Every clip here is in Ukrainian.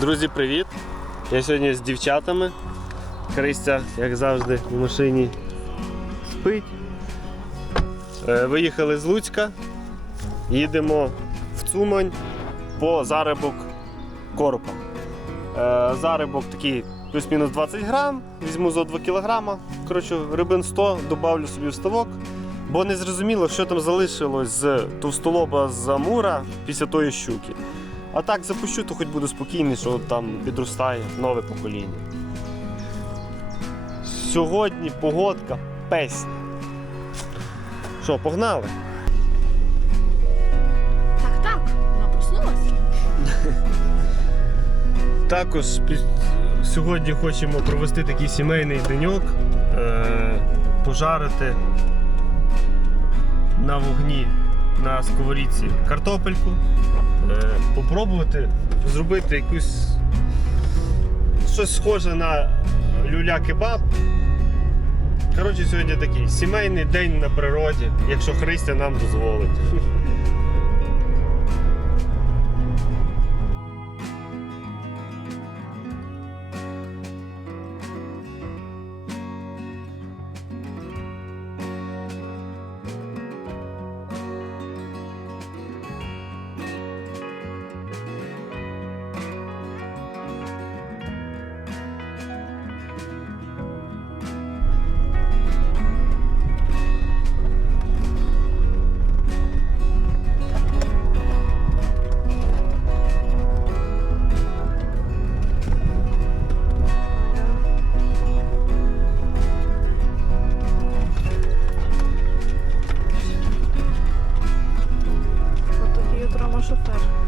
Друзі, привіт! Я сьогодні з дівчатами. Христя, як завжди, в машині спить. Е, Виїхали з Луцька. Їдемо в Цумань по заробок коропа. Е, Заробок такий плюс-мінус 20 грам, візьму за 2 кілограма. Коротше, рибин 100, добавлю собі в ставок. Бо не зрозуміло, що там залишилось з товстолоба з Амура після тої щуки. А так запущу, то хоч буду спокійний, що там підростає нове покоління. Сьогодні погодка песня. Що, погнали? Так, так, вона проснулася. Також під- сьогодні хочемо провести такий сімейний деньок, е- пожарити на вогні на сковорідці картопельку, попробувати зробити якусь щось схоже на люля-кебаб. Коротше, сьогодні такий сімейний день на природі, якщо Христя нам дозволить. Шофер.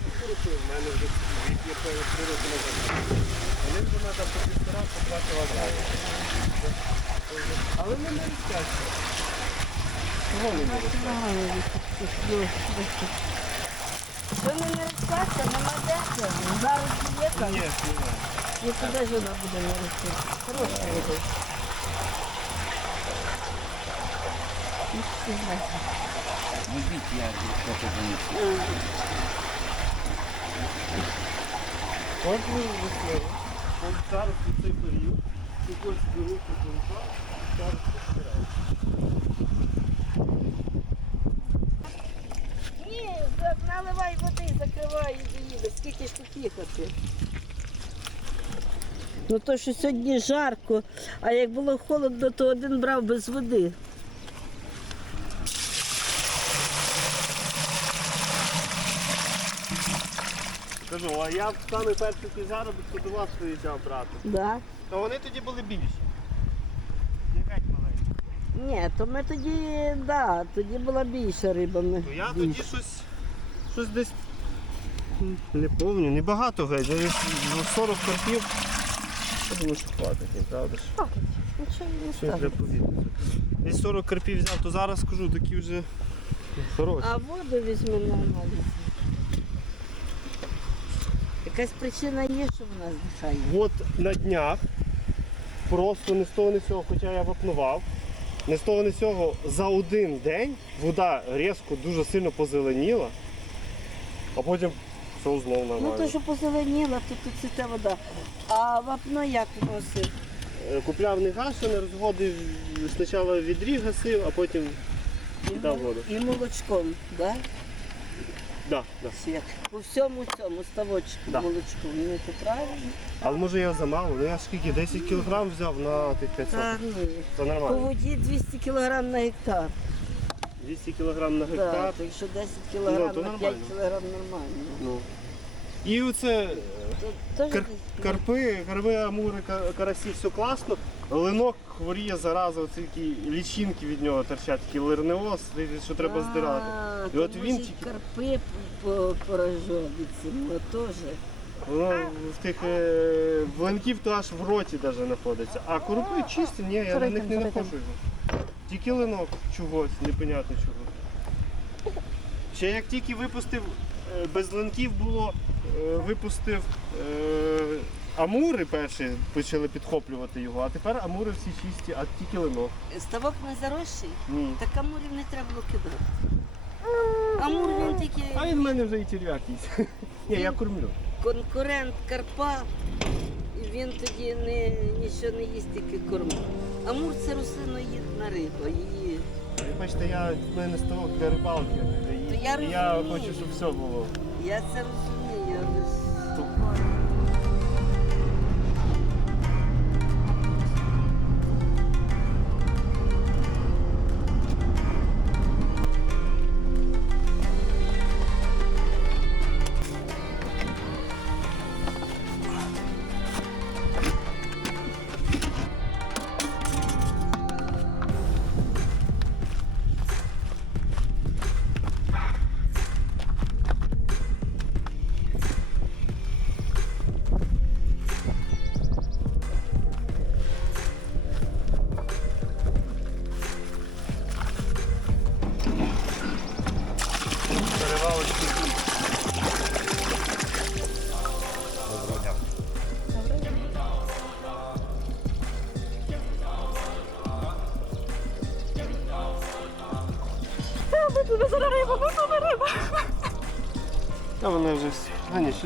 ловити. Але ми не розкажемо. Ви не розкажете, нема де. Зараз є там. Ні, І куди ж вона буде не рости? Хороша буде. Ну. Любіть я що принесу. Кожну весною, зараз у цей період, якось беруть конца, зараз збирають. Ні, наливай води, закривай і їде. Скільки ж тут їхати? Ну то, що сьогодні жарко, а як було холодно, то один брав без води. Кажу, а я в саме перший цей заробітку до вас приїжджав брати. Да. Та вони тоді були більші. Геть маленькі. Ні, то ми тоді, да, тоді була більша риба. Ми. То я тоді щось, щось десь м, не пам'ятаю, не багато геть, десь ну, 40 карпів. Я думаю, що хватить, правда ж. Нічого не треба. Десь 40 карпів взяв, то зараз скажу, такі вже ну, хороші. А воду візьми аналіз. Якась причина є, що вона здихає. От на днях, просто не з того, не з цього, хоча я вапнував, не з того, не з цього, за один день вода різко дуже сильно позеленіла, а потім Соус знов Ну нормально. то, що позеленіло, то тут цвіте вода. А вапно як носив? Е, Купляв не гашене, розводив спочатку відрі гасив, а потім дав воду. І молочком, да? Да, да. Як? По всьому цьому ставочку Да. молочку. Ну це правильно. Але може я замало, ну я скільки, 10 кг взяв на тих 500. Та ні. Це По нормально. воді 200 кг на гектар. 200 кг на Да, гектар. так що 10 Ну, то на 5 нормально. кг нормально. Ну. І оце То, теж Кар- карпи, карпи, амури, ка- карасі, все класно. Линок хворіє зараза, такі лічинки від нього торчать, такий лирнеоз, що треба здирати. А, І от він тільки- карпи по- поражені цим теж. Воно в тих е, блинків то аж в роті навіть знаходиться. А коропи чисті, ні, я на них не нахожу його. Тільки линок чогось, непонятно чого. Ще як тільки випустив, е, без линків було, е, випустив е, амури перші, почали підхоплювати його, а тепер амури всі чисті, а тільки линок. Ставок не заросший, Ні. так амурів не треба було кидати. Амур він тільки А він в мене вже і черв'як їсть. Ні, я кормлю. конкурент Карпа, і він тоді не, нічого не їсть, тільки корм. Амур це рослиноїдна риба. Її Бачите, я в мене ставок для рибалки, для їжі. Я І я розумію. хочу, щоб все було. Я це розумію, але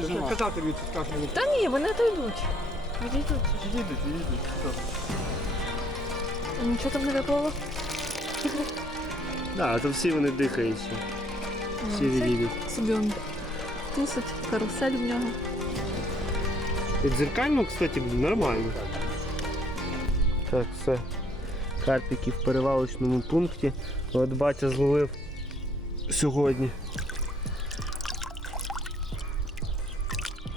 ще жива. Казати від кашлю. Та ні, вони то йдуть. Відійдуть. Їдуть, їдуть. Нічого там не випало. Так, то всі вони дихають. ще. Всі відійдуть. Собі он тусить, карусель в нього. І дзеркально, кстати, нормально. Так, все. Карпики в перевалочному пункті. От батя зловив сьогодні.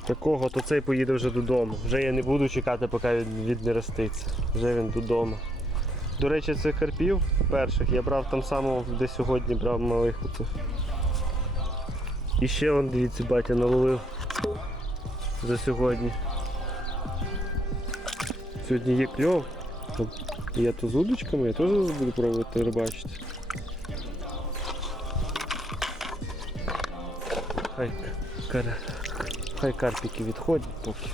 Такого, то цей поїде вже додому. Вже я не буду чекати, поки він віднероститься. Вже він додому. До речі, цих карпів перших я брав там само, де сьогодні брав малих оцих. І ще он, дивіться, батя наловив за сьогодні. Сьогодні є кльов. Я то з удочками, я теж буду пробувати рибачити. Хай, кар... Хай карпіки відходять поки.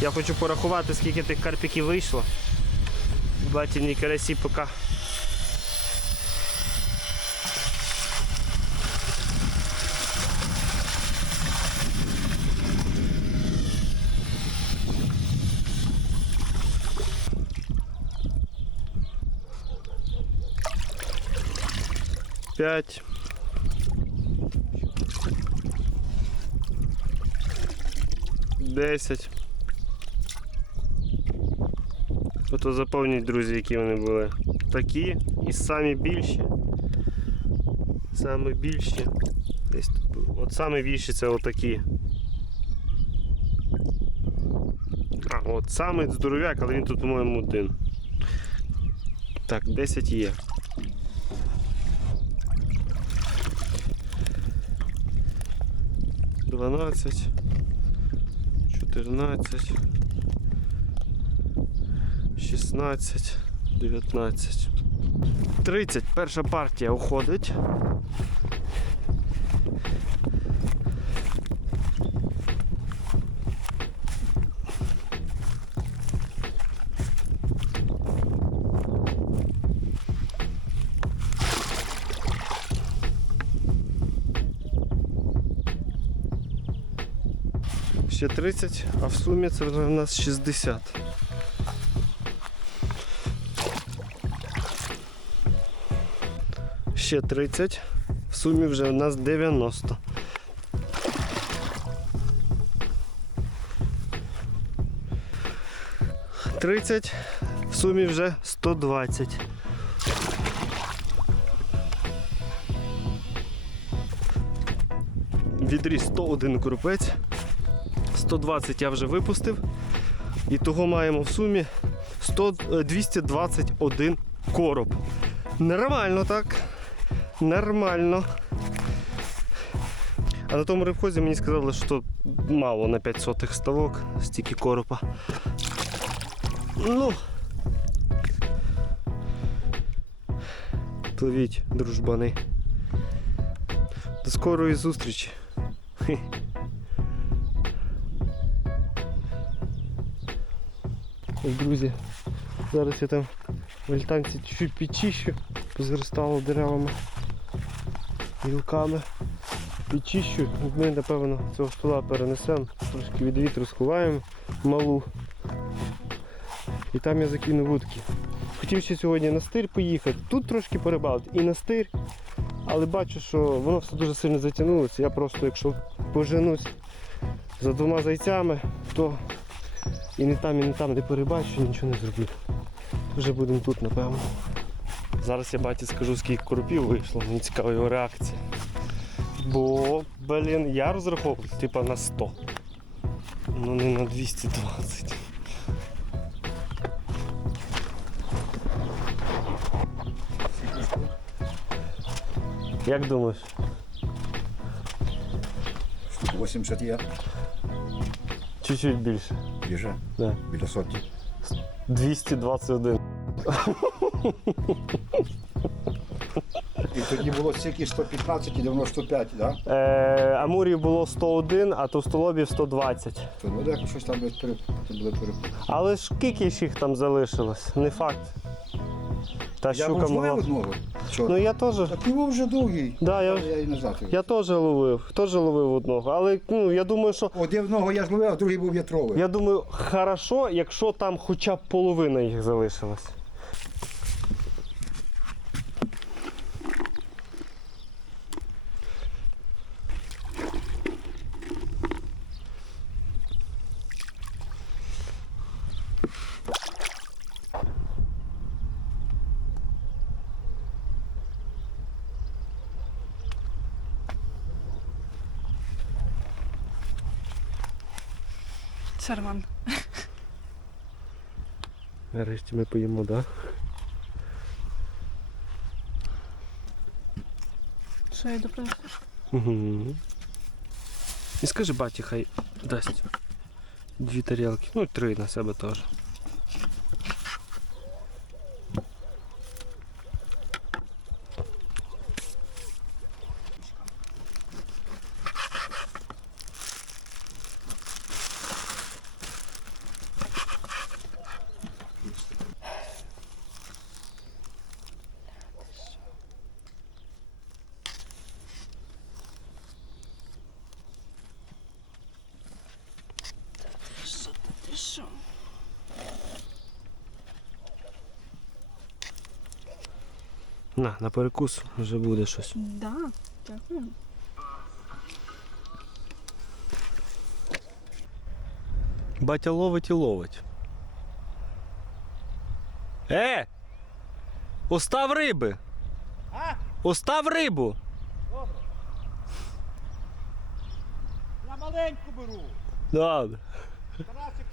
Я хочу порахувати, скільки тих карпіків вийшло. Батівні карасі поки. П'ять. Десять. Ото заповніть, друзі, які вони були. Такі і самі більші. Самі більші. Десь тут було. От самі більші це отакі. А, от самий здоров'як, але він тут, по-моєму, один. Так, 10 є. Дванадцять, чотирнадцять, шістнадцять, дев'ятнадцять. Тридцять. Перша партія уходить. Ще 30, а в сумі це вже в нас 60. Ще 30. В сумі вже у нас 90. Тридцять, в сумі вже 120. Відріз 101 крупець. 120 я вже випустив. І того маємо в сумі 100, е, 221 короб. Нормально так. Нормально. А на тому рибхозі мені сказали, що мало на 5 сотих ставок, стільки коропа. Ну. Пливіть, дружбани. До скорої зустрічі. Друзі, зараз я там в альтанці чуть-чуть підчищу, позростало деревами, гілками. Підчищу, ми напевно цього стола перенесемо, трошки від вітру сховаємо малу. І там я закину вудки. Хотів ще сьогодні на стир поїхати, тут трошки порибалити і на стир, але бачу, що воно все дуже сильно затягнулося. Я просто, якщо поженусь за двома зайцями, то і не там, і не там не перебачу, нічого не зроблю. Вже будемо тут, напевно. Зараз я баті скажу, скільки коропів вийшло, мені цікава його реакція. Бо, блін, я розраховував, типа на 100. Ну не на 220. Як думаєш? Штук 80 є. Чуть-чуть більше. Більше? Да. Біля сотні. 221. І тоді було стільки 115 і 95, да? Е, Амурів було 101, а товстолобів 120. То ну, як щось там буде перепутати. були перепутали. Але ж скільки ж їх там залишилось? Не факт. Та Я щука був зловив могла. одного. Ну я теж. Так його вже довгий. Да, я- я і назад. його. Я теж ловив, теж ловив одного. Але ну, я думаю, що. Одного я зловив, а другий був вітровий. Я думаю, хорошо, якщо там хоча б половина їх залишилась. Шарман. Нарешті ми поїмо, так? Да? Що я добре? Угу. І скажи баті, хай дасть дві тарілки. Ну, три на себе теж. Ти що? На, на перекус вже буде щось. Да, дякую. Батя ловить і ловить. Е! Остав риби! А? Остав рибу! Добре. Я маленьку беру. Ладно. Тарасик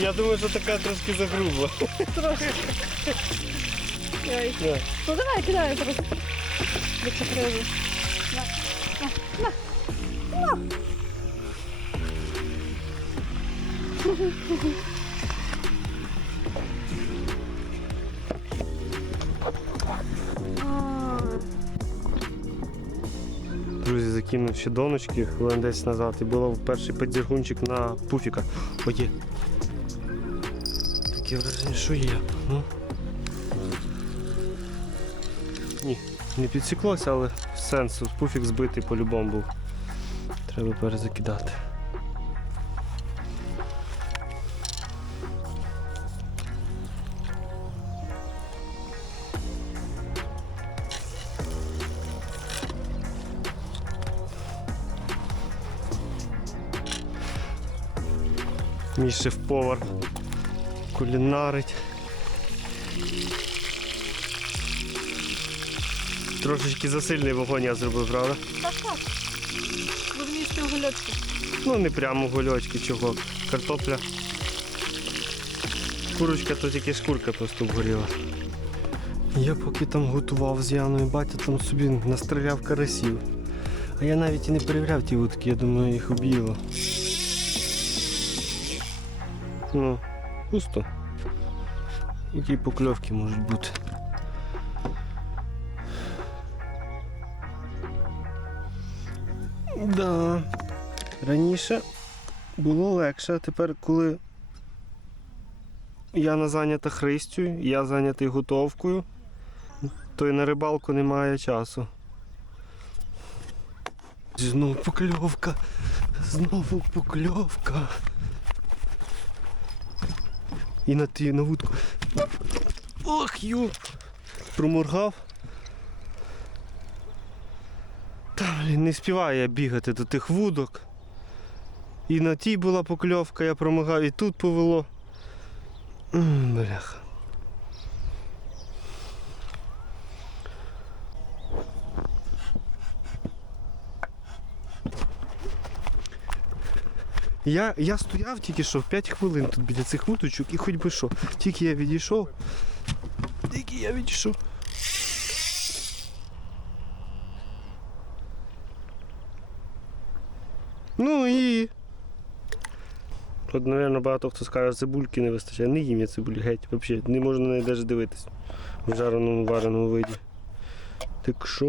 Я думаю, що така трошки загрубла. Ой. Да. Ну давай, кидай просто. Якщо треба. А, Друзі, закинув ще доночки хвилин 10 назад і було перший підзіргунчик на пуфіка. О, є. Таке враження, що є. Ну. Ні, не підсіклося, але сенсу. Пуфік збитий по-любому був. Треба перезакидати. Мій шеф-повар кулінарить. Трошечки засильний вогонь я зробив, правда? Так, так. Будемо їсти огольочки. Ну не прямо гульочки, чого. Картопля. Курочка то тільки шкурка просто обгоріла. Я поки там готував з Яною, батя там собі настріляв карасів. А я навіть і не перевіряв ті вудки, я думаю, їх об'їло. Ну, пусто. Які покльовки можуть бути. Да. Раніше було легше, а тепер, коли я зайнята Христю, я зайнятий готовкою, то і на рибалку немає часу. Знову покльовка. Знову покльовка. І на ті на вудку. Ох, ю! Проморгав. Та, не співаю я бігати до тих вудок. І на тій була покльовка, я промагав, і тут повело. Бляха. Я, я стояв тільки що 5 хвилин тут біля цих вудочок і хоч би що. Тільки я відійшов. Тільки я відійшов. Ну і. От, мабуть, багато хто скаже, цибульки не вистачає. Не їм я цибулі геть взагалі. Не можна на неї навіть дивитись в жареному вареному виді. Так що?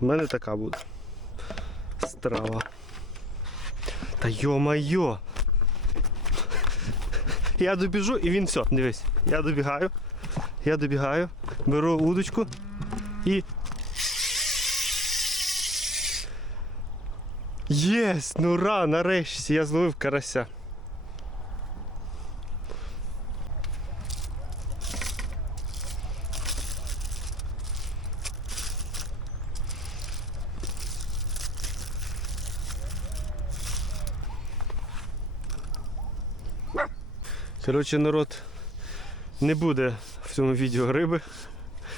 У мене така буде. Страва. Та йо-майо! Я добіжу і він все, дивись. Я добігаю. Я добігаю, беру удочку і Єс, ну ра, нарешті я зловив карася. Коротше, народ, не буде в цьому відео риби.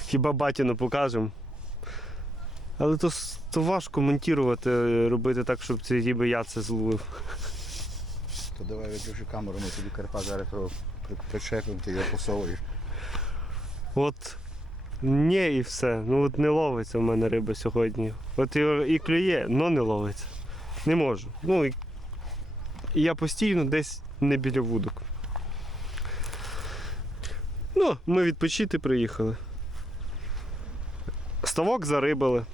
Хіба батіну покажемо. Але то, то важко монтувати, робити так, щоб це ніби я це зловив. То давай виключи камеру, ми тобі карпа зараз причепимо, ти його посовуєш. От ні і все. Ну от не ловиться в мене риба сьогодні. От і, і клює, але не ловиться. Не можу. Ну і я постійно десь не біля вудок. Ну, ми відпочити приїхали. Ставок зарибали.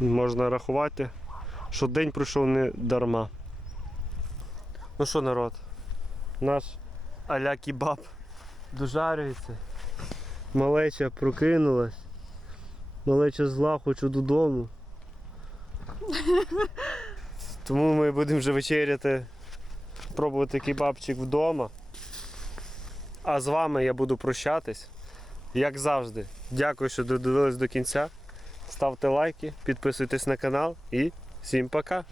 Можна рахувати, що день пройшов не дарма. Ну що, народ, наш аля кебаб дожарюється. Малеча прокинулась. Малеча зла, хочу додому. Тому ми будемо вже вечеряти, пробувати кебабчик вдома. А з вами я буду прощатись. Як завжди, дякую, що додивились до кінця. Ставте лайки, підписуйтесь на канал і всім пока!